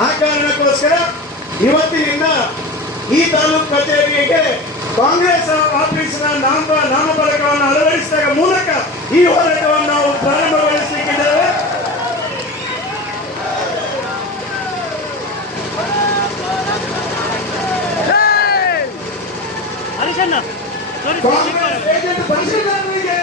ಆ ಕಾರಣಕ್ಕೋಸ್ಕರ ಇವತ್ತಿನಿಂದ ಈ ತಾಲೂಕು ಕಚೇರಿಗೆ ಕಾಂಗ್ರೆಸ್ ಆಫೀಸ್ನ ನಾಮ ನಾಮಫಲಕವನ್ನು ಅಳವಡಿಸಿದ ಮೂಲಕ ಈ ಹೋರಾಟವನ್ನು ನಾವು ಪ್ರಾರಂಭಗೊಳಿಸಲಿಕ್ಕಿದ್ದೇವೆ ಕಾಂಗ್ರೆಸ್ ಏಜೆಂಟ್ ಪರಿಶೀಲನೆಗೆ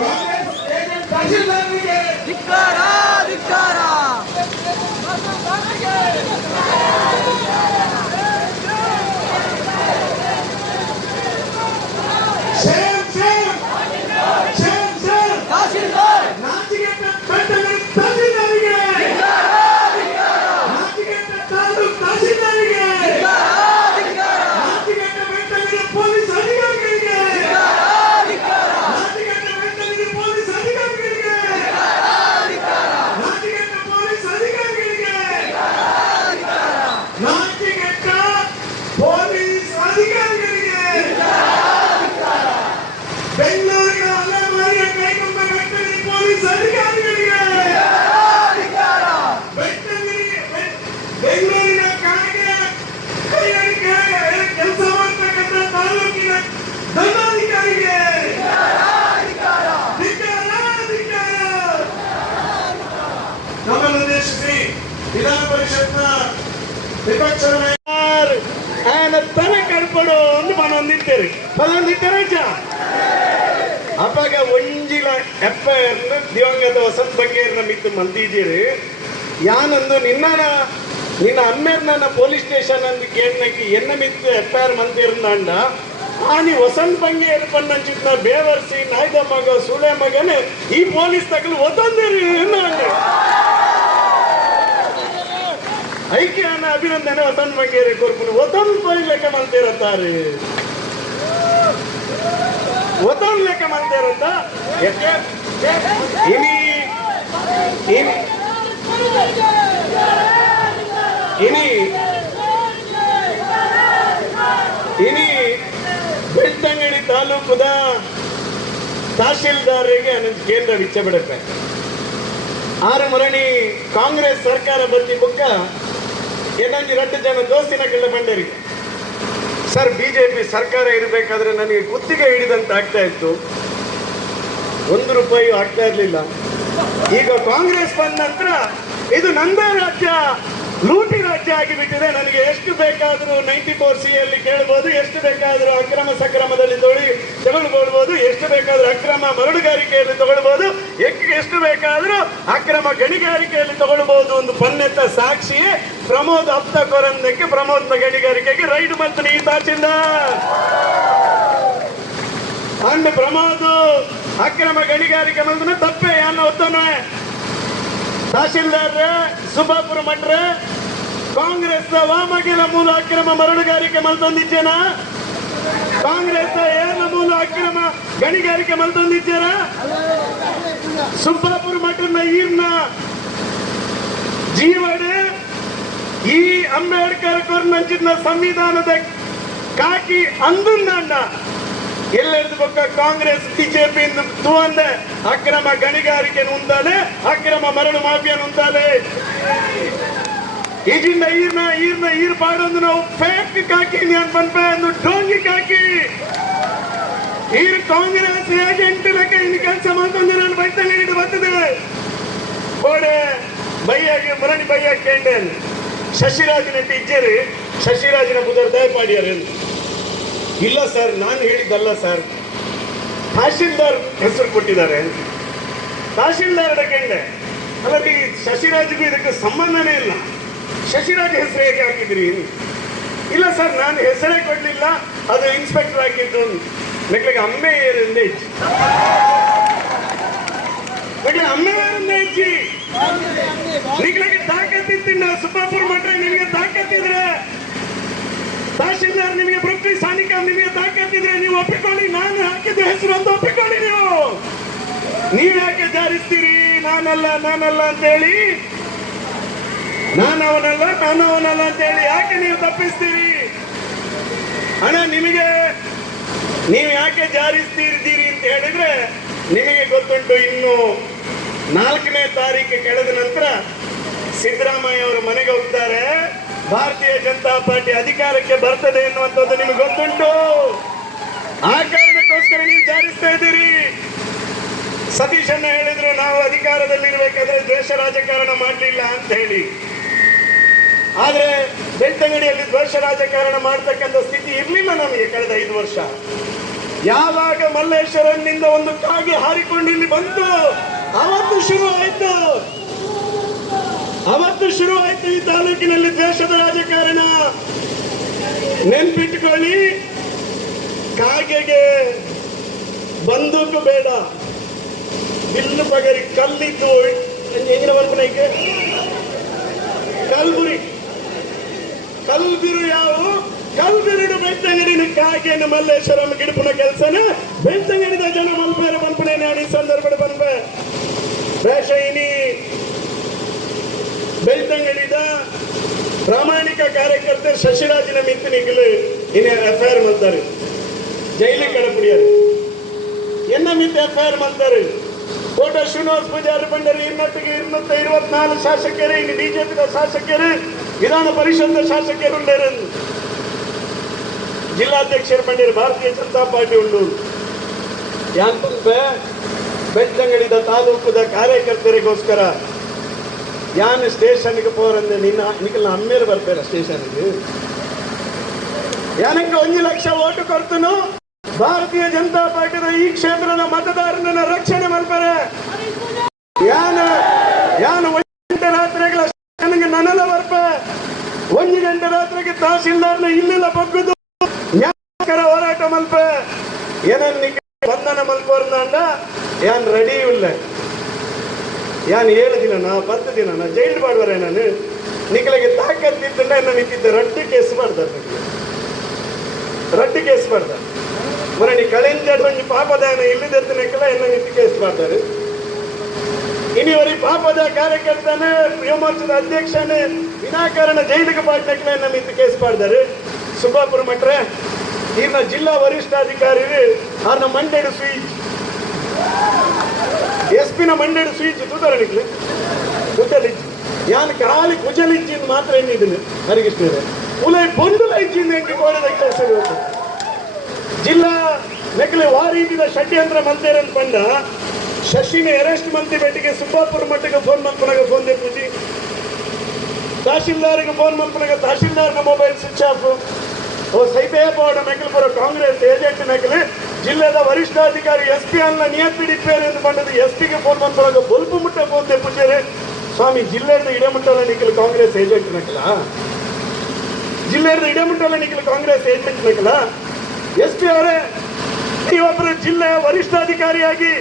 ಕಾಂಗ್ರೆಸ್ ಏಜೆಂಟ್ ತಹಶೀಲ್ದಾರರಿಗೆ ಧಿಕ್ಕಾರ ಧಿಕ್ಕಾರ shame shame shame shame tahsildar ನಾಚಿಕೆಟ್ಟ ಬೆಟ್ಟಗಳ ತಹಶೀಲ್ದಾರಿಗೆ ನಾಚಿಕೆಟ್ಟ ತಾಲೂಕು ತಹಶೀಲ್ದಾರಿಗೆ ನಾಚಿಕೆಟ್ಟ ಬೆಟ್ಟಗಳ ಪೊಲೀಸ್ ಅಧಿಕಾರಿಗಳಿಗೆ ನಾಚಿಕೆಟ್ಟ ಬೆಟ್ಟಗಳ ಪೊಲೀಸ್ ಅಧಿಕಾರಿಗಳಿಗೆ ನಾಚಿಕೆಟ್ಟ ಪೊಲೀಸ್ ಅಧಿಕಾರಿಗಳಿಗೆ ನಾಚಿಕೆಟ್ಟ ಪೊಲೀಸ್ ಅಧಿಕಾರಿಗಳಿಗೆ ಬೆಂಗಳೂರಿನ ಅಲೆಮಾರಿಯ ಕೈಗೊಂಡ ಕಟ್ಟಡಿ ಪೊಲೀಸ್ ಅಧಿಕಾರಿಗಳಿಗೆ. ಬೆಂಗಳೂರಿನ ಕಾಗೆ ಕೈಗಾರಿಕೆ ಕೆಲಸ ಮಾಡ್ತಕ್ಕಂಥ ತಾಲೂಕಿನ ದಂಡಾಧಿಕಾರಿಗೆ. ನಮ್ಮನ್ನು ಉದ್ದೇಶಿಸಿ ವಿಧಾನ ಪರಿಷತ್ನ ವಿಪಕ್ಷ ಆಯನ ತಲೆ ಕಡ್ಪಡು ಅಂತ ಮನೊಂದಿದ್ದೇವೆ ಮನೊಂದಿದ್ದೇವೆ ಚಾ ಅವಾಗ ಒಂಜಿಲ ಎಪ್ಪ ಇರ್ನ ದಿವಂಗದ ವಸಂತ ಬಗ್ಗೆ ನಮಿತ್ತು ಮಲ್ತಿದ್ದೀರಿ. ಯಾನಂದು ನಿನ್ನ ನಿನ್ನ ಅಮ್ಮೇರ್ ನನ್ನ ಪೊಲೀಸ್ ಸ್ಟೇಷನ್ ಅಂದ್ ಕೇಳಿ ಎನ್ನ ಮಿತ್ ಎಪ್ಪ ಐ ಆನಿ ವಸಂತ ಬಂಗೆ ಇರ್ಪನ್ನ ಚಿತ್ನ ಬೇವರ್ಸಿ ನಾಯ್ದ ಮಗ, ಸುಳೆ ಮಗನೆ, ಈ ಪೊಲೀಸ್ ತಗಲು ಒತ್ತೊಂದಿರಿ ಐಕ್ಯ ಅನ್ನ ಅಭಿನಂದನೆ ವಸಂತ ಬಂಗೇರಿ ಕೊರ್ಪುನು ಒತ್ತೊಂದು ಪೈಲೆಕ್ಕ ಮಂತಿರತ್ತಾರೆ ಒತ್ತೊಂದು ಲೆಕ್ಕ ಮಂತಿರಂತ ಇನಿ ಇನಿ ಇನಿ ಬೆಳ್ತಂಗಡಿ ತಾಲೂಕುದ ತಹಶೀಲ್ದಾರರಿಗೆ ನನ್ನ ಕೇಂದ್ರ ವಿಚ್ಚ ಬಿಡುತ್ತೆ. ಆರು ಮರಣಿ ಕಾಂಗ್ರೆಸ್ ಸರ್ಕಾರ ಬಂದಿ ಬುಕ್ಕ ಏನಂಜಿ ರಟ್ಟು ಜನ ದೋಸ್ತಿನ ಕಳ್ಳ ಬಂಡರಿಗೆ. ಸರ್ ಬಿ ಜೆ ಪಿ ಸರ್ಕಾರ ಇರಬೇಕಾದ್ರೆ ನನಗೆ ಗುತ್ತಿಗೆ ಹಿಡಿದಂತೆ ಆಗ್ತಾ ಇತ್ತು. ಒಂದು ರೂಪಾಯಿ ಆಗ್ತಾ ಇರಲಿಲ್ಲ. ಈಗ ಕಾಂಗ್ರೆಸ್ ಬಂದ ನಂತರ ಇದು ನಂದೇ ರಾಜ್ಯ, ಲೂಟಿ ರಾಜ್ಯ ಆಗಿಬಿಟ್ಟಿದೆ. ನನಗೆ ಎಷ್ಟು ಬೇಕಾದರೂ ನೈಂಟಿ ಫೋರ್ ಸಿ ಅಲ್ಲಿ ಕೇಳ್ಬೋದು, ಎಷ್ಟು ಬೇಕಾದರೂ ಅಕ್ರಮ ಸಕ್ರಮದಲ್ಲಿ ತೊಳಿ ತಗೊಳ್ಬೋದು, ಎಷ್ಟು ಬೇಕಾದರೂ ಅಕ್ರಮ ಮರಳುಗಾರಿಕೆಯಲ್ಲಿ ತಗೊಳ್ಬೋದು ಎಷ್ಟು ಬೇಕಾದರೂ ಅಕ್ರಮ ಗಣಿಗಾರಿಕೆಯಲ್ಲಿ ತಗೊಳ್ಬೋದು ಒಂದು ಪನ್ನೆತ್ತ ಸಾಕ್ಷಿ ಪ್ರಮೋದ್ ಅಪ್ತ ಕೊರಂದಕ್ಕೆ, ಪ್ರಮೋದ್ ಗಣಿಗಾರಿಕೆಗೆ ರೈಡ್ ಮತ್ತು ನೀ ತಾಚಿಂದ. ಅಂಡ್ ಪ್ರಮೋದ್ ಅಕ್ರಮ ಗಣಿಗಾರಿಕೆ ಮಂದನ ತಪ್ಪೆ ಅನ್ನೋ ಒತ್ತನೆ? ತಹಶೀಲ್ದಾರ್ ಸುಬಾಪುರ ಮಠ್ರೆ ಕಾಂಗ್ರೆಸ್ ವಾಮಗಿನ ಮೂಲ ಅಕ್ರಮ ಮರಳುಗಾರಿಕೆ ಮಲ್ತೊಂದಿದ್ದೇನ ಕಾಂಗ್ರೆಸ್ ಏನ ಮೂಲ ಅಕ್ರಮ ಗಣಿಗಾರಿಕೆ ಮಲ್ತೊಂದಿದ್ದೇನ ಸುಬ್ಬಾಪುರ ಮಠನ ಈರ್ನ ಜೀವಡೆ ಈ ಅಂಬೇಡ್ಕರ್ ಕೊರ್ನಂಚಿನ ಸಂವಿಧಾನದ ಕಾಕಿ ಅಂದಣ್ಣ ಎಲ್ಲೆದು ಬೊಕ್ಕ ಕಾಂಗ್ರೆಸ್, ಬಿಜೆಪಿ ತೂವಂದೆ ಅಕ್ರಮ ಗಣಿಗಾರಿಕೆ ಉಂದಾಲೆ ಅಕ್ರಮ ಮರಳು ಮಾಫಿಯನ್ ನುಂದಾಲೆ. ಈಗಿಂದ ಈರ್ನ ಈರ್ನ ಈರ್ ಪಾಡೊಂದು ನಾವು ಫೇಕ್ ಕಾಕಿ ನಾನು ಪನ್ಪೆ ಅಂದು ಡೋಂಗಿ ಕಾಕಿ. ಈರ್ ಕಾಂಗ್ರೆಸ್ ಏಜೆಂಟ್ ಲೆಕ್ಕ ಇನ್ನು ಕೆಲಸ ಮಾಡ್ಕೊಂಡು ನಾನು ಬೈತಲ್ಲಿ ಹಿಡಿದು ಬರ್ತದೆ. ಬೋಡೆ ಬೈಯಾಗಿ ಮುರಣಿ ಬೈಯ ಕೇಂಡೇನ್ ಶಶಿರಾಜನ ಟೀಚರ್ ಶಶಿರಾಜನ ಬುಧರ್ ಎಂದು ಇಲ್ಲ ಸರ್ ನಾನು ಹೇಳಿದ್ದಲ್ಲ ಸರ್. ತಹಶೀಲ್ದಾರ್ ಹೆಸರು ಕೊಟ್ಟಿದ್ದಾರೆ ತಹಶೀಲ್ದಾರ್ ಅಲ್ಲ ಈ ಶಶಿರಾಜ್ಗೂ ಇದಕ್ಕೆ ಸಂಬಂಧನೇ ಇಲ್ಲ. ಶಶಿರಾಜ್ ಹೆಸರು ಹೇಗೆ ಹಾಕಿದ್ರಿ? ಇಲ್ಲ ಸರ್ ನಾನು ಹೆಸರೇ ಕೊಡಲಿಲ್ಲ ಅದು ಇನ್ಸ್ಪೆಕ್ಟರ್ ಹಾಕಿದ್ದು ನೆಕ್ಲೆಗೆ ಅಮ್ಮೆ ಏರಿಂದೆ ಹೆಚ್ಚು ನೆಕ್ಲೆ ಅಮ್ಮೆ ಏರಿಂದ ಹೆಚ್ಚಿ ನಿಗ್ಲಿಗೆ ತಾಕತ್ತಿತ್ತಿನ ಸುಬ್ಬಾಪುರ ಮಟ್ರೆ ನಿಮಗೆ ತಾಕತ್ತಿದ್ರೆ, ತಹಶೀಲ್ದಾರ್ ನಿಮಗೆ ಪೃಥ್ವಿ ಸಾನಿಕ ನಿಮಗೆ ತಾಕತ್ತಿದ್ರೆ ನೀವು ಒಪ್ಪಿಕೊಳ್ಳಿ, ನಾನು ಹಾಕಿದ ಹೆಸರು ಅಂತ ಒಪ್ಪಿಕೊಳ್ಳಿ ನೀವು. ನೀವ್ ಯಾಕೆ ಜಾರಿಸ್ತೀರಿ? ನಾನಲ್ಲ ನಾನಲ್ಲ ಅಂತ ಹೇಳಿ ನಾನು ಅವನಲ್ಲ ನಾನು ಅವನಲ್ಲ ಅಂತ ಹೇಳಿ ಯಾಕೆ ನೀವು ತಪ್ಪಿಸ್ತೀರಿ? ಹಣ ನಿಮಗೆ ನೀವು ಯಾಕೆ ಜಾರಿಸ್ತಿರ್ತೀರಿ ಅಂತ ಹೇಳಿದ್ರೆ, ನಿಮಗೆ ಗೊತ್ತುಂಟು ಇನ್ನು ನಾಲ್ಕನೇ ತಾರೀಕು ಕಳೆದ ನಂತರ ಸಿದ್ದರಾಮಯ್ಯ ಅವರು ಮನೆಗೆ ಹೋಗ್ತಾರೆ. ಭಾರತೀಯ ಜನತಾ ಪಾರ್ಟಿ ಅಧಿಕಾರಕ್ಕೆ ಬರ್ತದೆ ಎನ್ನುವಂಥದ್ದು ನಿಮಗೆ ಗೊತ್ತುಂಟು. ಆ ಕಾರಣಕ್ಕೋಸ್ಕರ ನೀವು ಜಾರಿಸ್ತಾ ಇದ್ದೀರಿ. ಸತೀಶಣ್ಣ ಹೇಳಿದ್ರು, ನಾವು ಅಧಿಕಾರದಲ್ಲಿರ್ಬೇಕಾದ್ರೆ ದ್ವೇಷ ರಾಜಕಾರಣ ಮಾಡಲಿಲ್ಲ ಅಂತ ಹೇಳಿ. ಆದ್ರೆ ಬೆಳ್ತಂಗಡಿಯಲ್ಲಿ ದ್ವೇಷ ರಾಜಕಾರಣ ಮಾಡ್ತಕ್ಕಂಥ ಸ್ಥಿತಿ ಇರ್ಲಿಲ್ಲ ನಮಗೆ ಕಳೆದ ಐದು ವರ್ಷ. ಯಾವಾಗ ಮಲ್ಲೇಶ್ವರನಿಂದ ಒಂದು ಕಾಗೆ ಹಾರಿಕೊಂಡು ಇಲ್ಲಿ ಬಂತು ಅವತ್ತು ಶುರು ಆಯ್ತು. ಅವತ್ತು ಆಯ್ತು ಈ ತಾಲೂಕಿನಲ್ಲಿ ದ್ವೇಷದ ರಾಜಕಾರಣ. ನೆನ್ಪಿಟ್ಕೊಳ್ಳಿ. ಕಾಗೆಗೆ ಬಂದೂಕು ಬೇಡ. ಬಿಲ್ಲು ಪಗರಿ ಕಲ್ಲಿದ್ದು ಹೆಂಗಿನ ಬರ್ಪನೈಕೆ ಕಲ್ಬುರಿ. ಕಲ್ಬಿರು ಯಾವು? ಕಲ್ಬಿರುಡು ಬೆಳ್ತಂಗಡಿನ ಕಾಗೆನ ಮಲ್ಲೇಶ್ವರಂ ಗಿಡಪುನ ಕೆಲಸನ. ಬೆಳ್ತಂಗಡಿದ ಜನ ಮಲ್ಪೇರ ಬಂಪನೆ ನಾಡಿ ಸಂದರ್ಭದ ಬಂಪೆ ಬೇಷಯಿನಿ ಬೆಳ್ತಂಗಡಿದ ಪ್ರಾಮಾಣಿಕ ಕಾರ್ಯಕರ್ತ ಶಶಿರಾಜಿನ ಮಿತ್ತನಿಗಳು ಇನ್ನೇ ಎಫ್ಐಆರ್ ಮಾಡ್ತಾರೆ. ಜೈಲಿಗೆ ಕಡಪುಡಿಯಾರು ಎನ್ನ ಮಿತ್ತ ಎಫ್ಐಆರ್ ಮಾಡ್ತಾರೆ? ಕೋಟ ಶ್ರೀನಿವಾಸ್ ಪೂಜಾರಿ ಬಂಡರು ಇನ್ನತ್ತಿಗೆ ಇನ್ನೂತ್ತ ಇರುವತ್ನಾಲ್ಕು ಶಾಸಕರು, ಇನ್ನು ಬಿಜೆಪಿದ ಶಾಸಕರು, ವಿಧಾನ ಪರಿಷತ್ ಶಾಸಕರು ಉಂಡರು ಜಿಲ್ಲಾಧ್ಯಕ್ಷರು ಬಂಡರು ಭಾರತೀಯ ಜನತಾ ಪಾರ್ಟಿ ಉಂಡು ಯಾಕೆ ಬೆಳ್ತಂಗಡಿದ ತಾಲೂಕುದ ಕಾರ್ಯಕರ್ತರಿಗೋಸ್ಕರ ಸ್ಟೇಷನ್ಗೆ ಪೋರಂದ್ರೆ ನಿನ್ನ, ನಿಖಲ್ ಅಮ್ಮೇರು பர்பேர ஸ்டேஷனுக்கு ಯಾನಕ್ಕೆ ಒಂದು ಲಕ್ಷ ಓಟು ಕೊಡ್ತನು? ಭಾರತೀಯ ಜನತಾ ಪಾರ್ಟಿದ ಈ ಕ್ಷೇತ್ರದ ಮತದಾರನ ರಕ್ಷಣೆ ಮಾಡ್ತಾರೆ. ಯಾನ ಯಾನ ಒಂದು ರಾತ್ರಿಗಳ ನನಗೆ ನನಲ ಬರ್ಪ. ಒಂದು ಗಂಟೆ ರಾತ್ರಿಗೆ ಬಗ್ಗುದು. ನ್ಯಾಯಕರ ಹೋರಾಟ ಮಲ್ಪ. ಏನನ್ನ ಬಂಧನ ಮಲ್ಪೋರ್ದಂಡ ಯಾನ್ ರೆಡಿ ಇಲ್ಲ. ಯಾನ್ ಏಳು ದಿನನ, ಪತ್ತು ದಿನನ, ಜೈಲ್ ಮಾಡುವರೆ ನಾನು. ನಿಖಲಿಗೆ ತಾಕತ್ತಿದ್ದ ಎನ್ನ ನಿಂತಿದ್ದೆ ರಡ್ಡು ಕೇಸ್ ಮಾಡ್ತಾರೆ ನಿಖಿಲ್. ರಡ್ಡು ಕೇಸ್ ಮಾಡ್ತಾರೆ ಮೊನ್ನೆ ನೀ ಕಳೆಂಜಡ್ ಪಾಪದಾನ ಇಲ್ಲಿದ್ದೆತ್ತನಕ್ಕೆಲ್ಲ ಎನ್ನ ನಿಂತು ಕೇಸ್ ಮಾಡ್ತಾರೆ ಇನಿವರಿ ಪಾಪದ ಕಾರ್ಯಕರ್ತನ ಯುವಮೋರ್ಚದ ಅಧ್ಯಕ್ಷನೇ, ವಿನಾಕಾರಣ ಜೈಲಿಗೆ ಪಾಟ್ನಕ್ಕೆಲ್ಲ ಎನ್ನ ನಿಂತು ಕೇಸ್ ಮಾಡ್ತಾರೆ ಸುಬ್ಬಾಪುರ ಮಟ್ರೆ ಈರ್ನ ಜಿಲ್ಲಾ ವರಿಷ್ಠಾಧಿಕಾರಿ ಮಂಡ್ಯಡು ಸ್ವೀಚ್ ಎಸ್ ಪಿನ ಮಂಡ್ಯಡು ಸ್ವೀಚ್ ತೂತರಣಿಕ್ಲೆ ಕುಜಲಿಜ್ಜಿ ಯಾನ್ ಕಾಲಿ ಕುಜಲಿಜ್ಜಿಂದ ಮಾತ್ರ ಎನ್ನಿದ್ದೀನಿ ಹರಿಗಿಷ್ಟಿದೆ ಉಲೈ ಬೊಂಡುಲ ಇಜ್ಜಿಂದ ಎಂಟಿ ಕೋಡದ ಕೆಲಸ ಜಿಲ್ಲಾ ನೆಕ್ಲೆ ವಾರೀತಿದ ಷಡ್ಯಂತ್ರ ಮಂದಿರನ್ ಬಂದ, ಶಶಿನ ಅರೆಸ್ಟ್ ಮಂತಿ ಬೆಟ್ಟಿಗೆ ಸುಬ್ಬಾಪುರ ಮಟ್ಟಿಗೆ ಫೋನ್ ಮಲ್ಪನಾಗ ಫೋನ್ ಪೂಜಿ ತಹಶೀಲ್ದಾರ್ಗೆ ಫೋನ್ ಮಲ್ಪನಾಗ ತಹಶೀಲ್ದಾರ್ಗೆ ಮೊಬೈಲ್ ಸ್ವಿಚ್ ಆಫ್ ಓ ಸೈತೇಪೌಡ ಬರೋ ಕಾಂಗ್ರೆಸ್ ಏಜೆಂಟ್ ಮೆಕ್ಕಲು ಜಿಲ್ಲೆದ ವರಿಷ್ಠಾಧಿಕಾರಿ ಎಸ್ ಪಿ ಅನ್ನ ನಿಯತ್ತಿಡಿಪೇರು ಎಂದು ಬಂದದ್ದು ಎಸ್ ಪಿಗೆ ಫೋನ್ ಬಂದಾಗ ಬಲ್ಪು ಮುಟ್ಟ ಫೋನ್ ತೆಪ್ಪುಜೇರೆ ಸ್ವಾಮಿ ಜಿಲ್ಲೆದ ಇಡಮುಟ್ಟಲ್ಲ ನಿಖಲ್ ಕಾಂಗ್ರೆಸ್ ಏಜೆಂಟ್ ನಕಲ? ಜಿಲ್ಲೆಯಿಂದ ಇಡಮುಟ್ಟಲ್ಲ ನಿಖಲ್ ಕಾಂಗ್ರೆಸ್ ಏಜೆಂಟ್ ನಕಲ? ಎಸ್ ಪಿ ಅವರೇ ನೀವೊಬ್ಬರು ಜಿಲ್ಲೆಯ ವರಿಷ್ಠಾಧಿಕಾರಿಯಾಗಿ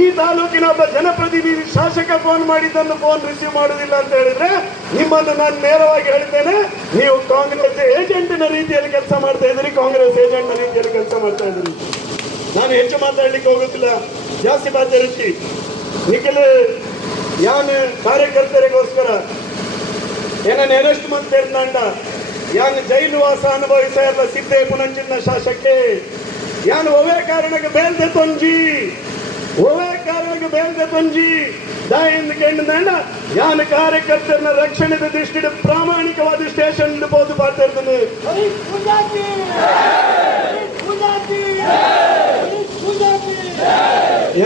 ಈ ತಾಲೂಕಿನ ಒಬ್ಬ ಜನಪ್ರತಿನಿಧಿ ಶಾಸಕ ಫೋನ್ ಮಾಡಿದ್ದನ್ನು ಫೋನ್ ರಿಸೀವ್ ಮಾಡುವುದಿಲ್ಲ ಅಂತ ಹೇಳಿದ್ರೆ, ನಿಮ್ಮನ್ನು ನಾನು ನೇರವಾಗಿ ಹೇಳ್ತೇನೆ, ನೀವು ಕಾಂಗ್ರೆಸ್ ಏಜೆಂಟಿನ ರೀತಿಯಲ್ಲಿ ಕೆಲಸ ಮಾಡ್ತಾ ಇದ್ದೀರಿ, ಕಾಂಗ್ರೆಸ್ ಏಜೆಂಟ್ನ ರೀತಿಯಲ್ಲಿ ಕೆಲಸ ಮಾಡ್ತಾ ಇದ್ದೀರಿ. ನಾನು ಹೆಚ್ಚು ಮಾತಾಡ್ಲಿಕ್ಕೆ ಹೋಗುತ್ತಿಲ್ಲ. ಜಾಸ್ತಿ ಮಾತಾಡುತ್ತಿ. ನಿಖಿಲ್, ಯಾನ್ ಕಾರ್ಯಕರ್ತರಿಗೋಸ್ಕರ ಏನನ್ನ ಅರೆಸ್ಟ್ ಮಾಡ್ತೇರ್ನಂಡ ಯಾನ್ ಜೈಲು ವಾಸ ಅನುಭವಿಸ ಎಲ್ಲ ಸಿದ್ಧೆ ಪುನಂಚಿನ ಶಾಸಕ್ಕೆ ಯಾನ್ ಒವೇ ಕಾರಣಕ್ಕೆ ಬೇಲ್ದೆ ತೊಂಜಿ ಒವೇ ಕಾರಣಕ್ಕೆ ಬೇಲ್ದೆ ತೊಂಜಿ ದಾಯಿಂದ ಕೇಳಿದಂಡ ಯಾನ್ ಕಾರ್ಯಕರ್ತರನ್ನ ರಕ್ಷಣೆ ದೃಷ್ಟಿಯ ಪ್ರಾಮಾಣಿಕವಾದ ಸ್ಟೇಷನ್ ಬೋದು ಮಾಡ್ತಾ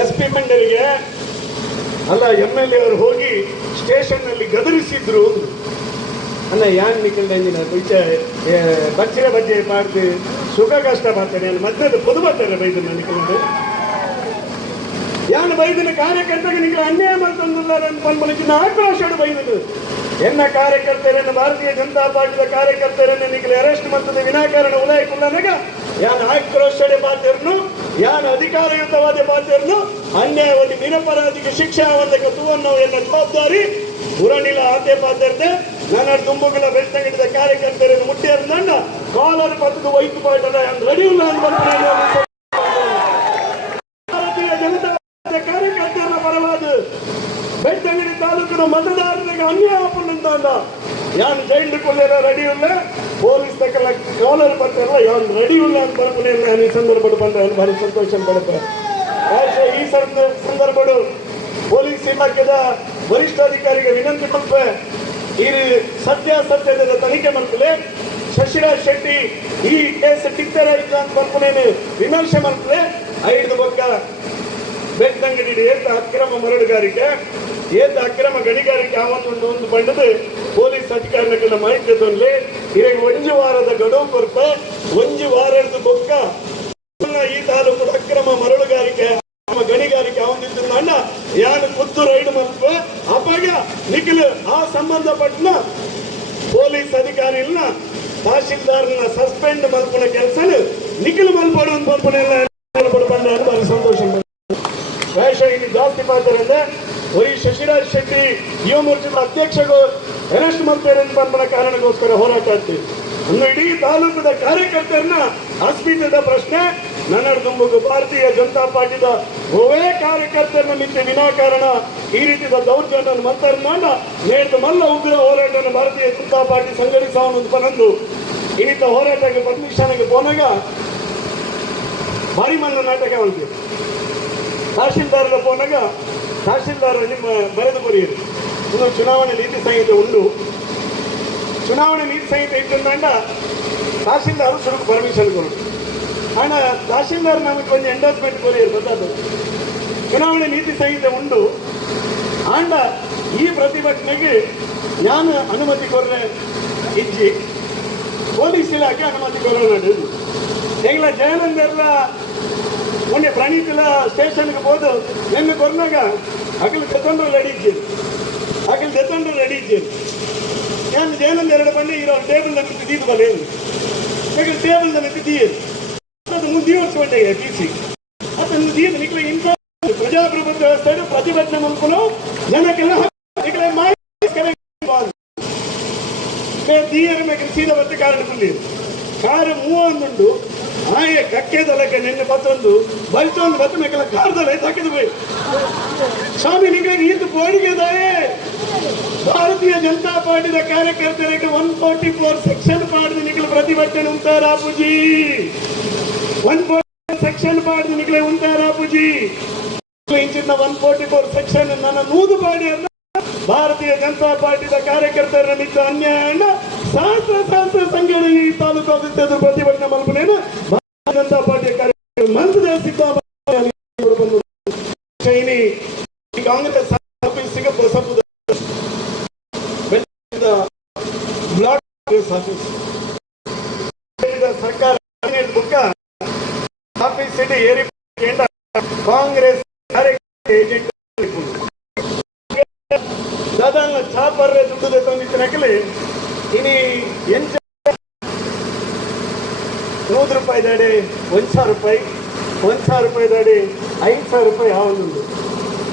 ಎಸ್ ಪಿ ಮಂಡಳಿಗೆ ಅಲ್ಲ ಎಂ ಎಲ್ ಎ ಅವರು ಹೋಗಿ ಸ್ಟೇಷನ್ನಲ್ಲಿ ಗದರಿಸಿದ್ರು. ಅಲ್ಲ, ಯಾನ್ ನಿಖಿಲ್ದಂಜಿನ ಬಚ್ಚಿನ ಬಚ್ಚೆ ಬಜ್ಜೆ ಮಾಡ್ದು ಸುಖ ಕಷ್ಟ ಮಾಡ್ತೇನೆ, ಅಲ್ಲಿ ಮಧ್ಯದ ಪೊದು ಬರ್ತಾರೆ ಬೈದನ್ನ ನಿಖಿಲ್ ಯಾನ್ ಬೈದಿನ ಕಾರ್ಯಕರ್ತರಿಗೆ ನಿಂಗೆ ಅನ್ಯಾಯ ಮಾಡ್ತಂದಿಲ್ಲ ಆಕ್ರೋಶಡು ಬೈದನು ಎನ್ನ ಕಾರ್ಯಕರ್ತರನ್ನು ಭಾರತೀಯ ಜನತಾ ಪಾರ್ಟಿಯ ಕಾರ್ಯಕರ್ತರನ್ನು ನಿಖಿಲ್ ಅರೆಸ್ಟ್ ಮಾಡ್ತದೆ, ವಿನಾಕಾರಣ ಉಲಾಯ ಕುಲ್ಲನಾಗ ಯಾನ್ ಆಕ್ರೋಶಡೆ ಪಾತ್ರನು ಯಾನ್ ಅಧಿಕಾರಯುತವಾದ ಪಾತ್ರನು ಅನ್ಯಾಯವಾಗಿ ನಿರಪರಾಧಿಗೆ ಶಿಕ್ಷೆ ಒಂದಕ್ಕೆ ತೂವನ್ನು ಎನ್ನ ಜವಾಬ್ದಾರಿ ಪುರಣಿಲ ಆತೆ ಪಾತ್ರತೆ ನನ್ನ ತುಂಬುಗಳ ಬೆಳ್ತಂಗಡಿದ ಕಾರ್ಯಕರ್ತರನ್ನು ಮುಟ್ಟಿಯರ್ದಂಡ ಕಾಲರ್ ಪತ್ತದ ವೈಕು ಪಾಠದ ರೆಡಿ ಇಲ್ಲ ಅಂತ ಭಾರತೀಯ ಜನತಾ ಪಾರ್ಟಿಯ ಕಾರ್ಯಕರ್ತರ ಪರವಾದ ಬೆಳ್ತಂಗಡಿ ತಾಲೂಕಿನ ಮತದಾರರ ನನಗೆ ಅನ್ಯಾಯ ಆಪುಂಡು ಅಂದ ಯಾನ್ ಜೈಲ್ ಕೊಲ್ಲಿರ ರೆಡಿ ಇಲ್ಲ ಪೊಲೀಸ್ ತಕ್ಕಲ್ಲ ಕಾಲರ್ ಬರ್ತಾರಲ್ಲ ಯಾನ್ ರೆಡಿ ಇಲ್ಲ ಅಂತ ಬರ್ಪನೆ ನಾನು ಈ ಸಂದರ್ಭ ಬಂದ ಭಾರಿ ಸಂತೋಷ ಪಡುತ್ತೆ ಈ ಸಂದರ್ಭಗಳು ಪೊಲೀಸ್ ಇಲಾಖೆದ ವರಿಷ್ಠಾಧಿಕಾರಿಗೆ ವಿನಂತಿ ಕೊಡ್ಪೆ ಈ ಸತ್ಯಾಸತ್ಯದ ತನಿಖೆ ಮಾಡ್ತಲೆ ಶಶಿರಾಜ್ ಶೆಟ್ಟಿ ಈ ಕೇಸ್ ಟಿಕ್ತರ ಇಲ್ಲ ಅಂತ ಬರ್ಪನೇನು ವಿಮರ್ಶೆ ಮಾಡ್ತಲೆ ಐದು ಬಗ್ಗ ಬೆಟ್ಟಂಗಡಿ ಏತ ಅಕ್ರಮ ಮರಳುಗಾರಿಕೆ, ಏತ ಅಕ್ರಮ ಗಣಿಗಾರಿಕೆ ಆವತ್ತು ಒಂದು ಬಂಡದು ಪೊಲೀಸ್ ಅಧಿಕಾರಿಗಳ ಮಾಹಿತಿ ತೊಂದ್ಲೆ ಇವಾಗ ಒಂಜು ವಾರದ ಗಡುವು ಕೊರಪ ಒಂಜು ವಾರದ ಬೊಕ್ಕ ಈ ತಾಲೂಕು ಅಕ್ರಮ ಮರಳುಗಾರಿಕೆ ಗಣಿಗಾರಿಕೆ ಆವೊಂದಿದ್ದು ಅಣ್ಣ ಯಾನು ರೈಡ್ ಮಲ್ಪ ಅಪ್ಪಾಗ ನಿಖಿಲ್, ಆ ಸಂಬಂಧಪಟ್ಟ ಪೊಲೀಸ್ ಅಧಿಕಾರಿ ಇಲ್ಲ ತಹಶೀಲ್ದಾರ್ನ ಸಸ್ಪೆಂಡ್ ಮಲ್ಪನ ಕೆಲಸ ನಿಖಿಲ್ ಮಲ್ಪಡು ಮಲ್ಪನೆ ಬಂದ ಭಾರಿ ಸಂತೋಷ ಜಾಸ್ತಿ ಮಾತಾಡಿದ್ರೆ ವೈ ಶಶಿರಾಜ್ ಶೆಟ್ಟಿ, ಯುವ ಮೋರ್ಚಾದ ಅಧ್ಯಕ್ಷರು ಅರೆಸ್ಟ್ ಮಾಡ್ತಾರೆ ಅಂತ ಬಂದ ಕಾರಣಕ್ಕೋಸ್ಕರ ಹೋರಾಟ ಆಗ್ತೀವಿ ಒಂದು ಇಡೀ ತಾಲೂಕದ ಕಾರ್ಯಕರ್ತರನ್ನ ಅಸ್ಮಿತದ ಪ್ರಶ್ನೆ ನನ್ನ ತುಂಬುಗು ಭಾರತೀಯ ಜನತಾ ಪಾರ್ಟಿದ ಒವೇ ಕಾರ್ಯಕರ್ತರನ್ನ ಮಿತ್ತೆ ವಿನಾಕಾರಣ ಈ ರೀತಿಯ ದೌರ್ಜನ್ಯ ಮಾಡ ನೇತು ಮಲ್ಲ ಉಗ್ರ ಹೋರಾಟವನ್ನು ಭಾರತೀಯ ಜನತಾ ಪಾರ್ಟಿ ಸಂಘಟಿಸವನು ಬಂದು ಇನ್ನಿತ ಹೋರಾಟಕ್ಕೆ ಪರ್ಮಿಷನ್ಗೆ ಪೋನಾಗ ಭಾರಿ ಮಲ್ಲ ನಾಟಕ ಹೊಂದಿದೆ ತಹಶೀಲ್ದಾರರ ಪೋನಾಗ ತಹಶೀಲ್ದಾರ ನಿಮ್ಮ ಬರೆದು ಬರೆಯಿರಿ. ಇದು ಚುನಾವಣೆ ನೀತಿ ಸಂಹಿತೆ ಉಂಡು ಚುನಾವಣೆ ನೀತಿ ಸಂಹಿತೆ ಇಟ್ಟಂಡ ತಹಸೀಲ್ದಾರ್ ಸುರುಕು ಪರ್ಮಿಷನ್ ಕೊಡು ಹಣ ತಹಶೀಲ್ದಾರ್ ನಮಗೆ ಒಂದು ಎಂಡೋಸ್ಮೆಂಟ್ ಕೊರಿಯರು ಗೊತ್ತಾದ ಚುನಾವಣೆ ನೀತಿ ಸಂಹಿತೆ ಉಂಡು ಆಂಡ ಈ ಪ್ರತಿಭಟನೆಗೆ ನಾನು ಅನುಮತಿ ಕೊರಲೆ ಇಜ್ಜಿ. ಪೊಲೀಸ್ ಇಲಾಖೆ ಅನುಮತಿ ಕೊರೋಣ ಹೆಂಗ್ಲ ಜಯನಂದರ್ಲ ಮೊನ್ನೆ ಪ್ರಣೀತಿಲ ಸ್ಟೇಷನ್ಗೆ ಹೋದು, ನಿನ್ನೆ ಕೊರ್ನಾಗ ಅಕಲ್ ತೆತ್ತೊಂಡ್ರು ರೆಡಿ ಅಕಲ್ ತೆತ್ತೊಂಡ್ರು ರೆಡಿ ಇದ್ದೀರಿ ನಾನು ಜಯನಂದ ಎರಡು ಬಂದು ಇರೋ ಟೇಬಲ್ ನಮಗೆ ದೀಪ ಬಲೆ ಅಕಲ್ ಟೇಬಲ್ ನಮಗೆ ದೀಯರು ಅದು ಮುಂದೆ ವರ್ಷ ಪಿ ಸಿ ಅದನ್ನು ದೀಪ ನಿಕ್ಲ ಇಂಥ ಪ್ರಜಾಪ್ರಭುತ್ವ ವ್ಯವಸ್ಥೆ ಪ್ರತಿಭಟನೆ ಮಾಡ್ಕೊಂಡು ಜನಕ್ಕೆಲ್ಲ ನಿಕ್ಲ ಮಾಡಿ ದೀಯರ ಮೇಲೆ ಸೀದಾ ಬತ್ತೆ ಕಾರಣ ಬಂದಿದೆ ಕಾರ ಮೂವೊಂದುಂಡು ಆಯೆ ಕಕ್ಕೆದೊಳಗೆ ನಿನ್ನೆ ಬತ್ತೊಂದು ಬಲ್ತೊಂದು ಬತ್ತ ಮೇಕಲ ಕಾರ್ದೊಳೆ ತಕ್ಕಿದು போய் ಸ್ವಾಮಿ ನಿಮಗೆ ಇದು ಬೋಡಿಗೆದಾಯೆ ಭಾರತೀಯ ಜನತಾ ಪಾರ್ಟಿದ ಕಾರ್ಯಕರ್ತರಿಗೆ ಒನ್ ಫೋರ್ಟಿ ಫೋರ್ ಸೆಕ್ಷನ್ ಪಾಡಿದ ನಿಖಲ ಪ್ರತಿಭಟನೆ ಉಂಟಾರ ಪೂಜಿ ಒನ್ ಸೆಕ್ಷನ್ ಪಾಡಿದ ನಿಖಿಲ ಪೂಜಿ ಇಂಚಿನ ಒನ್ ಫೋರ್ಟಿ ಫೋರ್ ಸೆಕ್ಷನ್ ನನ್ನ ನೂದು ಪಾಡಿ ಅಂತ ಭಾರತೀಯ ಜನತಾ ಪಾರ್ಟಿದ ಕಾರ್ಯಕರ್ತರ ನಿಮಿತ್ತ ಅನ್ಯಾಯ ಸಹಸ್ರ ಸಹಸ್ರ ಸಂಖ್ಯೆಯ ಈ ತಾಲೂಕು ಪ್ರತಿಭಟನೆ ಮಲ್ಪನೇನು ಭಾರತೀಯ ಜನತಾ ಪಾರ್ಟಿಯ ಕಾರ್ಯಕರ್ತರು ಮಂತ್ರದ ಸಿದ್ದರಾಮಯ್ಯ ಸರ್ಕಾರ ಹದಿನೈದು ಬುಕ್ಕ ಆಫೀಸ್ ಇಡಿ ಏರಿ ಕೇಂದ್ರ ಕಾಂಗ್ರೆಸ್ ಏಜೆಂಟ್ ಸಾಧಾರಣ ಚಾಪರ್ರೆ ದುಡ್ಡು ನಕಲಿ ಇನಿ ಎಂಚ ನೂರು ರೂಪಾಯಿ ದಾಡಿ, ಒಂದು ಸಾವಿರ ರೂಪಾಯಿ, ಒಂದು ಸಾವಿರ ರೂಪಾಯಿ ದಾಡಿ, ಐದು ಸಾವಿರ ರೂಪಾಯಿ ಹಾವಲು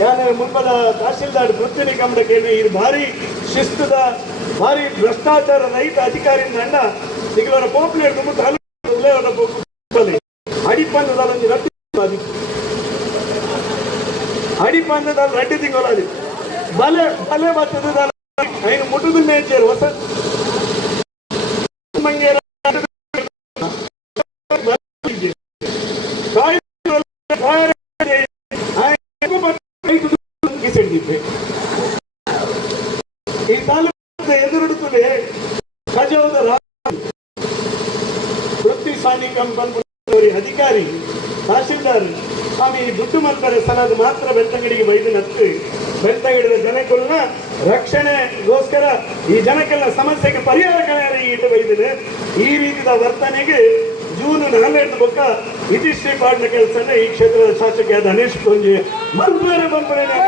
ಯಾನ ಮುಂಬದ ತಹಶೀಲ್ದಾರ್ ವೃತ್ತಿ ನಿಗಮದ ಕೇಳಿ ಇದು ಭಾರಿ ಶಿಸ್ತುದ ಭಾರಿ ಭ್ರಷ್ಟಾಚಾರ ರಹಿತ ಅಧಿಕಾರಿಯಿಂದ ಅಣ್ಣ ಸಿಗಲರ ಪೋಪ್ಲೇಟ್ ತುಂಬ ತಾಲೂಕು ಅಡಿಪಂದದಲ್ಲಿ ರಡ್ಡಿ ಅಡಿಪಂದದಲ್ಲಿ ರಡ್ಡಿ ತಿಂಗಳಲ್ಲಿ ಬಲೆ ಬಲೆ ಬರ್ತದ ಐನು ಮುಟ್ಟುದು ನೇಚರ್ ಹೊಸ ಮಂಗೇರ ಅಧಿಕಾರಿ ತಹಶೀಲ್ದಾರ್ ಸ್ವಾಮಿ ದುಡ್ಡು ಮಾಡ್ತಾರೆ ಸಲದ ಮಾತ್ರ ಬೆಳ್ತಂಗಡಿಗೆ ಬೈದು ನತ್ತು ಬೆಳ್ತಂಗಡಿದ ಜನಕ್ಕನ್ನ ರಕ್ಷಣೆಗೋಸ್ಕರ ಈ ಜನಕ್ಕೆಲ್ಲ ಸಮಸ್ಯೆಗೆ ಪರಿಹಾರ ಇಟ್ಟು ಬೈದಿದೆ. ಈ ರೀತಿಯ ವರ್ತನೆಗೆ ಜೂನ್ ನಾಲ್ಕು ಬೊಕ್ಕ ಇತಿಶ್ರೀ ಪಾಡಿನ ಕೆಲಸ ಈ ಕ್ಷೇತ್ರದ ಶಾಸಕಿಯಾದ ಅನೇಶ್ ಪೂಂಜಿ ಮಂತ್ರಿ ಬಂದ್ಬಿಡೇನೆ